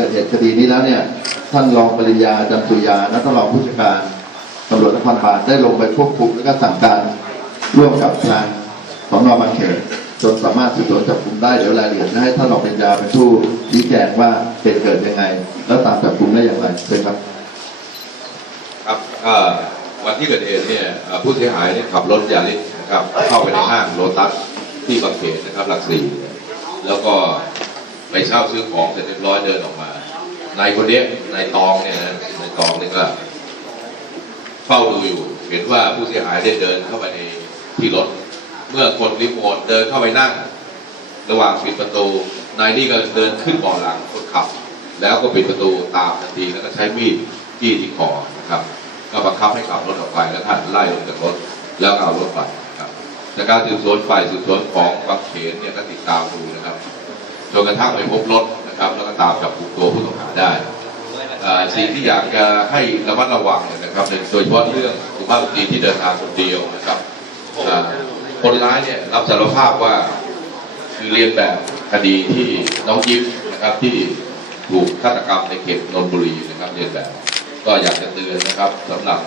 กิดเหตุคดีนี้แล้วเนี่ย ท่านรองปริญญาจันทุยาและท่านรองผู้จัดการตำรวจนครบาลได้ลงไปควบคุมและก็สั่งการร่วมกับทางสนบางเขนจนสามารถสืบสวนจับกลุ่มได้เดี๋ยวรายละเอียดให้ท่านรองปริญญาเป็นผู้ชี้แจงว่าเหตุเกิดยังไง แล้วตามจับกลุ่มได้อย่างไรเชิญครับ ครับวันที่เกิดเหตุเนี่ยผู้เสียหายเนี่ยขับรถยาริสนะครับเข้าไปในห้างโลตัสที่บางเขนนะครับหลักสี่แล้วก็ ไปเช่าซื้อของเสร็จเรียบร้อยเดินออกมานายคนเนี้ยนายตองเนี่ยนะนายตองนี่ก็เฝ้าดูอยู่ เห็นว่าผู้เสียหายได้เดินเข้าไปในที่รถ เมื่อกดรีโมทเดินเข้าไปนั่ง ระหว่างปิดประตูนายนี่ก็เดินขึ้นเบาะหลังคนขับ แล้วก็ปิดประตูตามทันทีแล้วก็ใช้มีดจี้ที่คอนะครับ ก็บังคับให้ขับรถออกไปแล้วท่านไล่ลงจากรถแล้วเอารถไปนะครับจากการสืบสวนฝ่ายสืบสวนของบางเขนเนี่ยก็ติดตามดูนะครับ จนกระทั่งไปพบรถนะครับ แล้วก็ตามจับกลุ่มตัวผู้ต้องหาได้สิ่งที่อยากจะให้ระมัดระวังนะครับโดยเฉพาะเรื่องสุภาพสตรีที่เดินทางคนเดียวนะครับคนร้ายเนี่ยรับสารภาพว่าคือเรียนแบบคดีที่น้องยิ้มนะครับที่ถูกฆาตกรรมในเขตนนทบุรีนะครับเรียนแบบก็อยากจะเตือนนะครับสำหรับ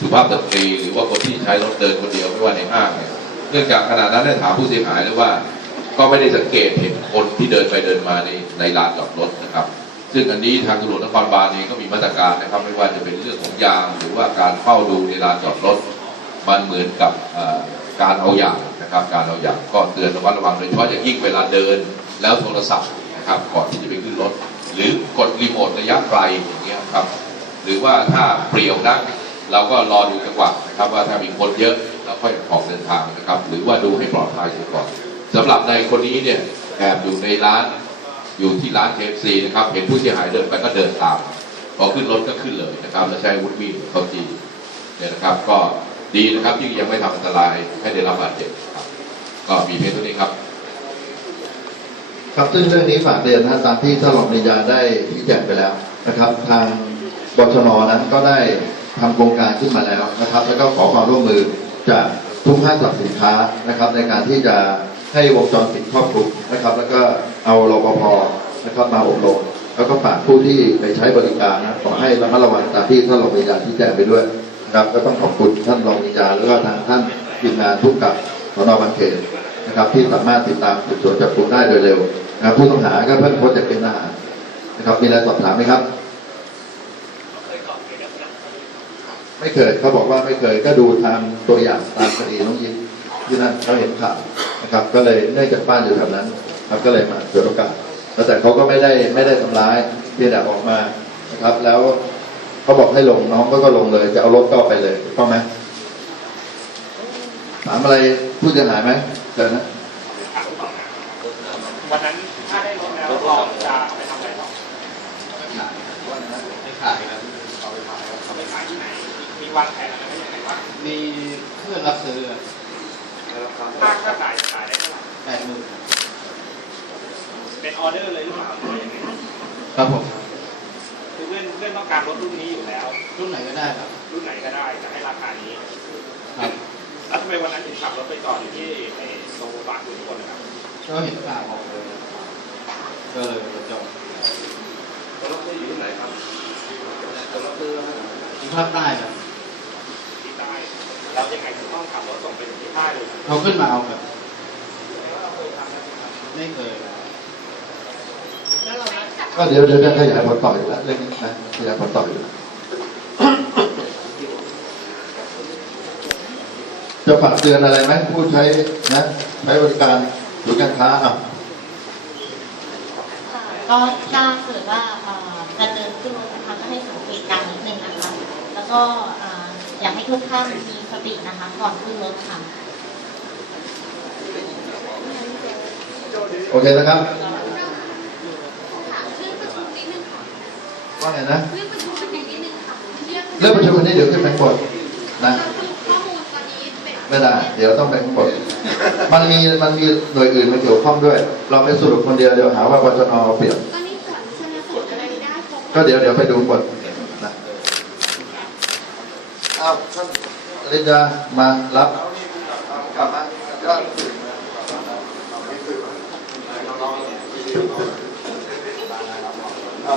สุภาพสตรีหรือว่าคนที่ใช้รถเดินคนเดียวไม่ว่าในห้างเนี่ยเนื่องจากขณะนั้นได้ถามผู้เสียหายเลยว่า ก็ไม่ได้สังเกตเห็นคนที่เดินไปเดินมาในในลานจอดรถนะครับ ซึ่งอันนี้ทางตำรวจนครบาลเองก็มีมาตรการนะครับ ไม่ว่าจะเป็นเรื่องของยางหรือว่าการเฝ้าดูในลานจอดรถ มันเหมือนกับการเอาอย่างนะครับ การเอาอย่างก็เตือนระมัดระวังโดยเฉพาะอย่างยิ่งเวลาเดินแล้วโทรศัพท์นะครับก่อนที่จะไปขึ้นรถ หรือกดรีโมทระยะไกลอย่างเงี้ยครับ หรือว่าถ้าเปรี่ยวนักเราก็รอดูจังหวะนะครับว่าถ้ามีคนเยอะเราค่อยออกเดินทางนะครับ หรือว่าดูให้ปลอดภัยเสียก่อน สำหรับในคนนี้เนี่ยแอบอยู่ในร้านอยู่ที่ร้านเคฟซีนะครับเห็นผู้เสียหายเดินไปก็เดินตามพอขึ้นรถก็ขึ้นเลยนะครับแล้วใช้วุธมีดเขาจีเนี่ยนะครับ ก็ดีนะครับที่ยังไม่ทำอันตรายให้ได้รับบาดเจ็บครับก็มีเพียงเท่านี้ครับ ครับซึ่งเรื่องนี้ฝากเรียนนะตามที่ท่านรองปริญญาได้ชี้แจ้งไปแล้วนะครับ ทางบชนนั้นก็ได้ทำโครงการขึ้นมาแล้วนะครับ แล้วก็ขอความร่วมมือจากทุกห้างสรรพสินค้านะครับ ในการที่จะ ให้วงจรปิดครอบคลุมนะครับ แล้วก็เอารปภนะครับมาอบรมแล้วก็ฝากผู้ที่ไปใช้บริการนะขอให้ระมัดระวังตามที่ท่านรองปริญญาชี้แจ้งไปด้วยนะครับก็ต้องขอบคุณท่านรองปริญญาแล้วก็ทางท่านทีมงานทุกกับสนบางเขนนะครับที่สามารถติดตามสืบสวนจับกลุ่มได้โดยเร็วนะผู้ต้องหาก็เพิ่งพ้นจากเป็นทหารนะครับ มีอะไรสอบถามไหมครับ ไม่เคยเขาบอกว่าไม่เคยก็ดูตามตัวอย่างตามคดีน้องยิ้มที่นั่นเขาเห็นข่าว นะครับ ก็เลยเนื่องจากบ้านอยู่แถวนั้นครับก็เลยมาเกิดโอกาสแล้วแต่เขาก็ไม่ได้ไม่ได้ทำร้ายเพียงแต่ออกมานะครับ แล้วเขาบอกให้ลงน้องก็ก็ลงเลย จะเอารถก็เอาไปเลยถูกต้องไหมถามอะไรผู้เสียหายไหมเชิญนะวันนั้นถ้าได้รถแล้วก็จะเอาไปทำอะไรต่อไม่ขายครับเอาไปขายเอาไปขายที่ไหนมีวางแผนอะไรไว้ยังไงว่ามีเพื่อนรับซื้อ ถ้าถ้าขายขายได้เท่าไหร่แปดหมื่นเป็นออเดอร์เลยหรือเปล่าหรือว่ายังไงครับผมคือเพื่อนเพื่อนต้องการรถรุ่นนี้อยู่แล้ว รุ่นไหนก็ได้ครับ รุ่นไหนก็ได้จะให้ราคานี้ครับ แล้วทำไมวันนั้นถึงขับรถไปจอดอยู่ที่ในโซฟาคุณทุกคนนะครับก็เห็นข่าวออกเลยก็เลยมาจองรถอยู่ที่ไหนครับรถคือที่ภาคใต้ครับที่ใต้แล้วยังไงถึงต้องขับรถส่งไปถึงที่ใต้ เลยเขาขึ้นมาเอาครับไม่เคยครับก็เดี๋ยวเดี๋ยวจะขยายผลต่ออยู่แล้วเรื่องนี้นะขยายผลต่ออยู่แล้วจะฝากเตือนอะไรไหมผู้ใช้นะใช้บริการหรือการค้าอะก็ถ้าเกิดว่าเอ่อจะเดินขึ้นรถนะคะก็ให้สังเกตการณ์นิดนึงนะคะ แล้วก็เอ่ออยากให้ทุกท่านมีสตินะคะ ก่อนขึ้นรถค่ะ โอเคนะครับเรื่องประชุมนิดนึงค่ะว่าไงนะ เรื่องประชุมเป็นอย่างนิดนึงค่ะเรื่องเรื่องประชุมวันนี้เดี๋ยวขึ้นไปข้างบนนะสรุปข้อมูลตอนนี้เป็น ไม่ได้ เดี๋ยวต้องไปข้างบนมันมีมันมีหน่วยอื่นมาเกี่ยวข้องด้วย เราไปสรุปคนเดียวเดี๋ยวหาว่าบชนเปลี่ยนตอนนี้ผลชนสูตรอะไรได้ครบก็เดี๋ยวเดี๋ยวไปดูบทนะอ้าวท่านอริยามารับกลับมาก็ เอา